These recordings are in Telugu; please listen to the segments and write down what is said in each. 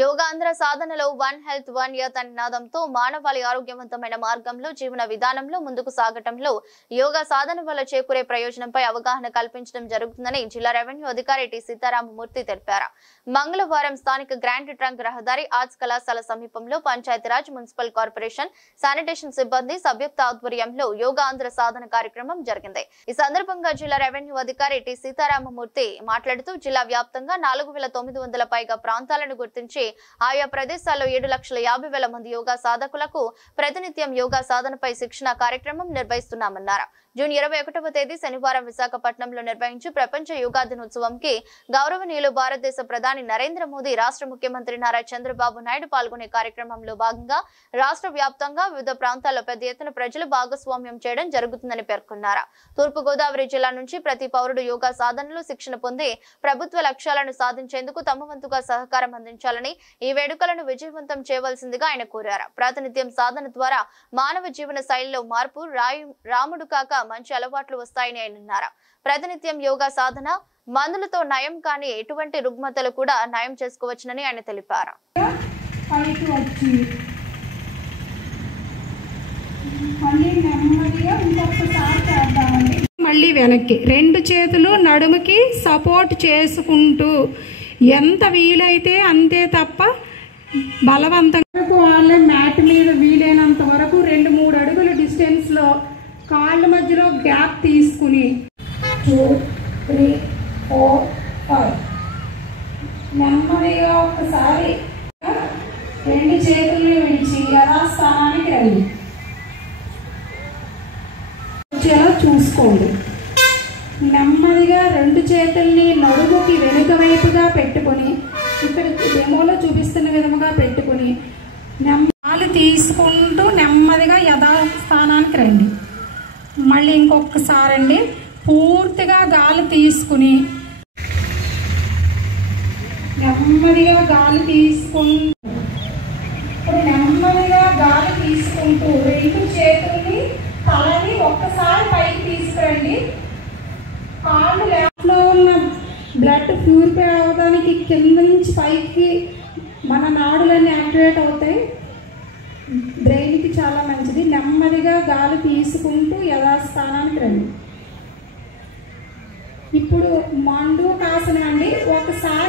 యోగాంధ్ర సాధనలో వన్ హెల్త్ వన్ ఎర్త్ అనే నినాదంతో మానవాళి ఆరోగ్యవంతమైన మార్గంలో జీవన విధానంలో ముందుకు సాగటంలో యోగా సాధన వల్ల చేకూరే ప్రయోజనంపై అవగాహన కల్పించడం జరుగుతుందని జిల్లా రెవెన్యూ అధికారి టి సీతారామమూర్తి తెలిపారు. మంగళవారం స్థానిక గ్రాండ్ ట్రంక్ రహదారి ఆర్ట్స్ కళాశాల సమీపంలో పంచాయతీరాజ్ మున్సిపల్ కార్పొరేషన్ శానిటేషన్ సిబ్బంది సభ్యత్వ ఆధ్వర్యంలో యోగాంధ్ర సాధన కార్యక్రమం జరిగింది. ఈ సందర్భంగా జిల్లా రెవెన్యూ అధికారి టి సీతారామమూర్తి మాట్లాడుతూ జిల్లా వ్యాప్తంగా 4900 పైగా ప్రాంతాలను గుర్తించి ఆయా ప్రదేశాల్లో 7,50,000 మంది యోగా సాధకులకు ప్రతినిత్యం యోగా సాధనపై శిక్షణ కార్యక్రమం నిర్వహిస్తున్నామన్నారు. జూన్ 21వ తేదీ శనివారం విశాఖపట్నంలో నిర్వహించి ప్రపంచ యోగా దినోత్సవంకి గౌరవనీయులు భారతదేశ ప్రధాని నరేంద్ర మోదీ, రాష్ట్ర ముఖ్యమంత్రి నారా చంద్రబాబు నాయుడు పాల్గొనే కార్యక్రమంలో భాగంగా రాష్ట్ర వ్యాప్తంగా వివిధ ప్రాంతాల్లో పెద్ద ఎత్తున ప్రజలు భాగస్వామ్యం చేయడం జరుగుతుందని పేర్కొన్నారు. తూర్పు గోదావరి జిల్లా నుంచి ప్రతి పౌరుడు యోగా సాధనలో శిక్షణ పొంది ప్రభుత్వ లక్ష్యాలను సాధించేందుకు తమ వంతుగా సహకారం అందించాలని, ఈ వేడుకలను విజయవంతం చేయవలసిందిగా ఆయన కోరారు. ప్రాతినిధ్యం సాధన ద్వారా మానవ జీవన శైలిలో మార్పు, రాముడు కాక మంచి అలవాట్లు వస్తాయని ఆయన అన్నారు. ప్రతినిత్యం యోగా సాధన మందులతో నయం కాని ఎటువంటి రుగ్మతలు కూడా నయం చేసుకోవచ్చునని ఆయన తెలిపారు. మళ్ళీ వెనక్కి 2 చేతులు నడుముకి సపోర్ట్ చేసుకుంటూ ఎంత వీలైతే అంతే తప్ప బలవంతంగా వాళ్ళే మ్యాట్ మీద వీలైనంత వరకు 2-3 అడుగుల డిస్టెన్స్ లో కాళ్ళ మధ్యలో గ్యాప్ తీసుకుని 2, 3, 4, 5 నెమ్మదిగా ఒకసారి 2 చేతుల్ని విడిచి యథాస్థానానికి రండి. చూసుకోండి. నెమ్మదిగా 2 చేతుల్ని నడుముకి వెనుక వైపుగా పెట్టుకొని ఇక్కడ డెమోలో చూపిస్తున్న విధముగా పెట్టుకుని గాలి తీసుకుంటూ నెమ్మదిగా యథాస్థానానికి రండి. మళ్ళీ ఇంకొకసారి అండి, పూర్తిగా గాలి తీసుకుని నెమ్మదిగా గాలి తీసుకుంటూ నెమ్మదిగా గాలి తీసుకుంటూ 2 చేతుల్ని తలని ఒక్కసారి పైకి తీసుకురండి. కాళ్ళు లెఫ్ట్లో ఉన్న బ్లడ్ ప్యూరిఫై అవడానికి కింద నుంచి పైకి మన నాడులన్నీ యాక్టివేట్ అవుతాయి. బ్రెయిన్కి చాలా మంచిది. నెమ్మదిగా గాలి తీసుకుంటూ యథాస్థానానికి రండి. ఇప్పుడు మండూకాసనం అండి. ఒకసారి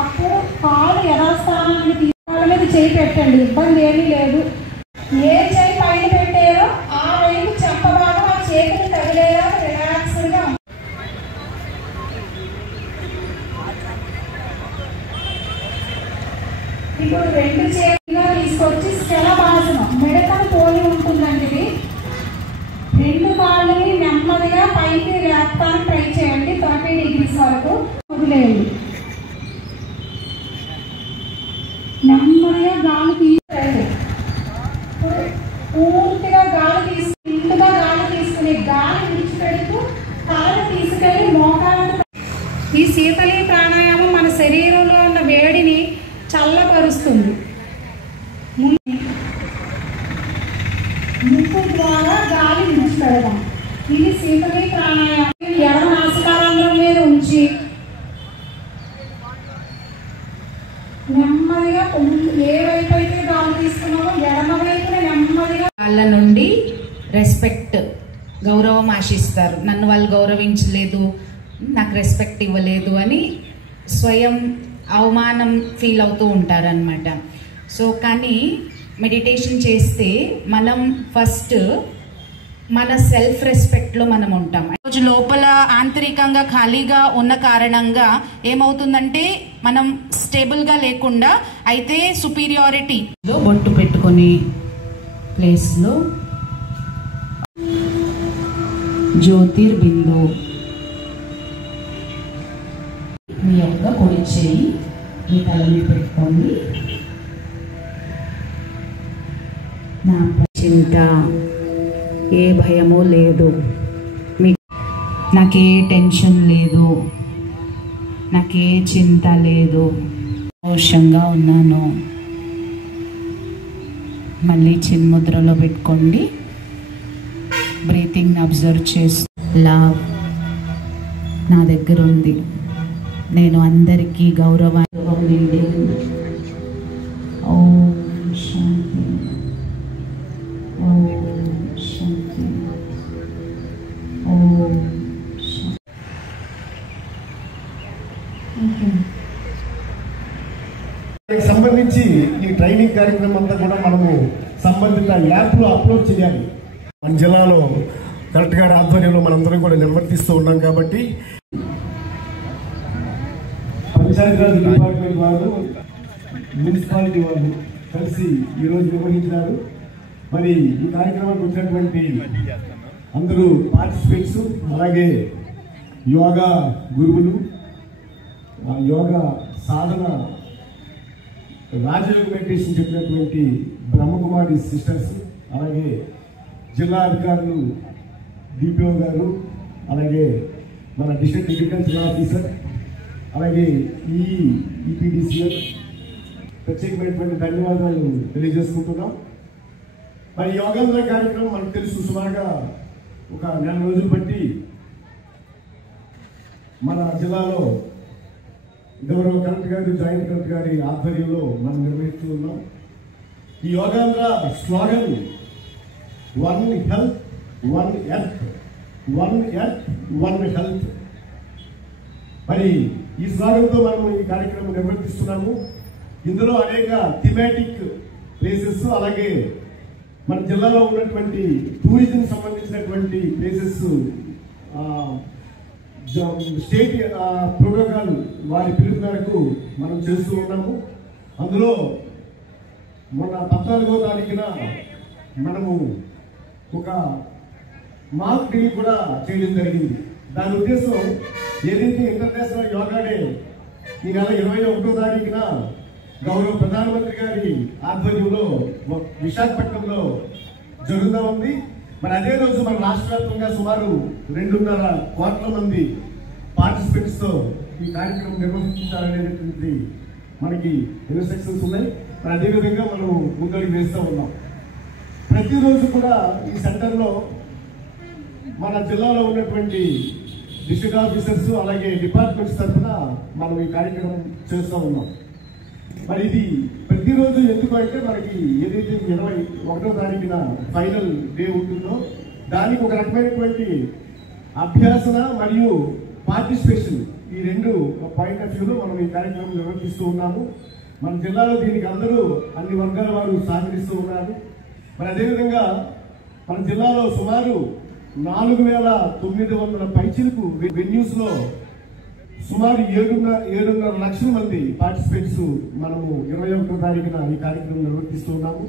అప్పుడు కాలు యథాస్థానానికి తీసుకోవడం మీద చేయి పెట్టండి, ఇబ్బంది ఏమీ లేదు. ఏ చేయి పైన పెట్టారో ఆ వైపు చెప్పబాగా ఆ చేతిని తగిలేలా రిలాక్స్గా. ఇప్పుడు 2 చేతులుగా తీసుకొచ్చి స్థలభాసనం మెడకను పోలి ఉంటుందండి. ఇది 2 కాళ్ళని నెమ్మదిగా పైకి లేపడానికి ట్రై చేయండి. 30 degrees వరకు వదిలేయండి. నెమ్మదిగా గాలి తీసుకోండి. పూర్తిగా గాలి ఇందుగా గాలి తీసుకుని గాలి విడిచిపెడుతూ కాళ్ళు తీసుకెళ్లి మోకాళ్ళను. ఈ శీతలి ప్రాణాయామం మన శరీరంలో ఉన్న వేడిని చల్లపరుస్తుంది. ముక్కు ద్వారా గాలి విడిచిపెడదాం. ఇది శీతలి ప్రాణాయామం. ఎడమ నాసికారంధ్రం మీద ఉంచి నెమ్మదిగా ఏ వైపు అయితే గాలి తీసుకున్నామో ఎడమ వైపున నెమ్మదిగా. వాళ్ళ నుండి రెస్పెక్ట్, గౌరవం ఆశిస్తారు. నన్ను వాళ్ళు గౌరవించలేదు, నాకు రెస్పెక్ట్ ఇవ్వలేదు అని స్వయం అవమానం ఫీల్ అవుతూ ఉంటారనమాట. సో కానీ మెడిటేషన్ చేస్తే మనం ఫస్ట్ మన సెల్ఫ్ రెస్పెక్ట్లో మనం ఉంటాం. రోజు లోపల ఆంతరికంగా ఖాళీగా ఉన్న కారణంగా ఏమవుతుందంటే మనం స్టేబుల్గా లేకుండా అయితే సుపీరియారిటీలో బొట్టు పెట్టుకొని ప్లేస్లో జ్యోతిర్బిందు మీ యొక్క కుడి చేయి మీ తల మీద పెట్టుకోండి. నా చింత ఏ భయము లేదు, నాకే టెన్షన్ లేదు, నాకే చింత లేదు, సంతోషంగా ఉన్నాను. మళ్ళీ చిన్ముద్రలో పెట్టుకోండి. బ్రీతింగ్ అబ్జర్వ్ చేస్తూ లవ్ నా దగ్గర ఉంది, నేను అందరికీ గౌరవం నిండి ఓం శాంతి ఓం శాంతి ఓం శాంతి. సంబంధించి ఈ ట్రైనింగ్ కార్యక్రమం అంతా కూడా మనము సంబంధిత యాప్లో అప్లోడ్ చేయాలి. మన జిల్లాలో కలెక్టర్ గారి ఆధ్వర్యంలో మనందరం కూడా నిర్వర్తిస్తూ ఉన్నాం కాబట్టి పంచాయతీరాజ్ డిపార్ట్మెంట్ వాళ్ళు మున్సిపాలిటీ వాళ్ళు కలిసి ఈరోజు నిర్వహించినారు. మరి ఈ కార్యక్రమానికి వచ్చినటువంటి అందరూ పార్టిసిపేట్స్, అలాగే యోగా గురువులు, యోగా సాధన రాజయోగ మెడిటేషన్ చెప్పినటువంటి బ్రహ్మకుమారి సిస్టర్స్, అలాగే జిల్లా అధికారులు డిపిఓ గారు, అలాగే మన డిస్ట్రిక్ట్ అగ్రికల్చర్ ఆఫీసర్, అలాగే ఈపీడీసీఎల్ ప్రత్యేకమైనటువంటి ధన్యవాదాలు తెలియజేసుకుంటున్నాం. మరి యోగాంధ్ర కార్యక్రమం మనకు తెలుసు, సుమారుగా ఒక 4 రోజులు బట్టి మన జిల్లాలో గౌరవ కలెక్టర్ గారు, జాయింట్ కలెక్టర్ గారి ఆధ్వర్యంలో మనం నిర్వహిస్తూ ఉన్నాం. ఈ Yogandhra slogan one health one earth, one earth one health. మరి ఈ స్లోగన్తో మనం ఈ కార్యక్రమం నిర్వర్తిస్తున్నాము. ఇందులో అనేక థీమాటిక్ ప్లేసెస్, అలాగే మన జిల్లాలో ఉన్నటువంటి టూరిజం సంబంధించినటువంటి ప్లేసెస్ స్టేట్ ప్రోటోకాల్ వారి పిలుపు మేరకు మనం చేస్తూ ఉన్నాము. అందులో మొన్న 14వ తారీఖున మనము ఒక మాక్ డ్రిల్ కూడా చేయడం జరిగింది. దాని ఉద్దేశం ఏదైతే ఇంటర్నేషనల్ యోగా డే ఈ నెల 21వ తారీఖున గౌరవ ప్రధానమంత్రి గారి ఆధ్వర్యంలో విశాఖపట్నంలో జరుగుతూ ఉంది. మరి అదే రోజు మన రాష్ట్ర వ్యాప్తంగా సుమారు 2.5 కోట్ల మంది పార్టిసిపెంట్స్ తో ఈ కార్యక్రమం నిర్వహించాలనేటువంటి మనకి ఇన్స్ట్రక్షన్స్ ఉన్నాయి. మరి అదేవిధంగా మనం ముందడుగు వేస్తూ ఉన్నాం. ప్రతిరోజు కూడా ఈ సెంటర్లో మన జిల్లాలో ఉన్నటువంటి డిస్ట్రిక్ట్ ఆఫీసర్స్, అలాగే డిపార్ట్మెంట్స్ తరఫున మనం ఈ కార్యక్రమం చేస్తూ ఉన్నాం. మరి ఇది ప్రతిరోజు ఎందుకు అంటే మనకి ఏదైతే 21వ తారీఖున ఫైనల్ డే ఉంటుందో దానికి ఒక రకమైనటువంటి అభ్యాసన మరియు పార్టిసిపేషన్, ఈ 2 పాయింట్ ఆఫ్ వ్యూలో మనం ఈ కార్యక్రమం నిర్వహిస్తూ ఉన్నాము. మన జిల్లాలో దీనికి అందరూ అన్ని వర్గాల వారు సహకరిస్తూ ఉన్నారు. మరి అదేవిధంగా మన జిల్లాలో సుమారు 4,900 పైచిలకు వెన్యూస్ లో సుమారు 7.5 లక్షల మంది పార్టిసిపేట్స్ మనము 21వ తారీఖున ఈ కార్యక్రమం నిర్వర్తిస్తున్నాము.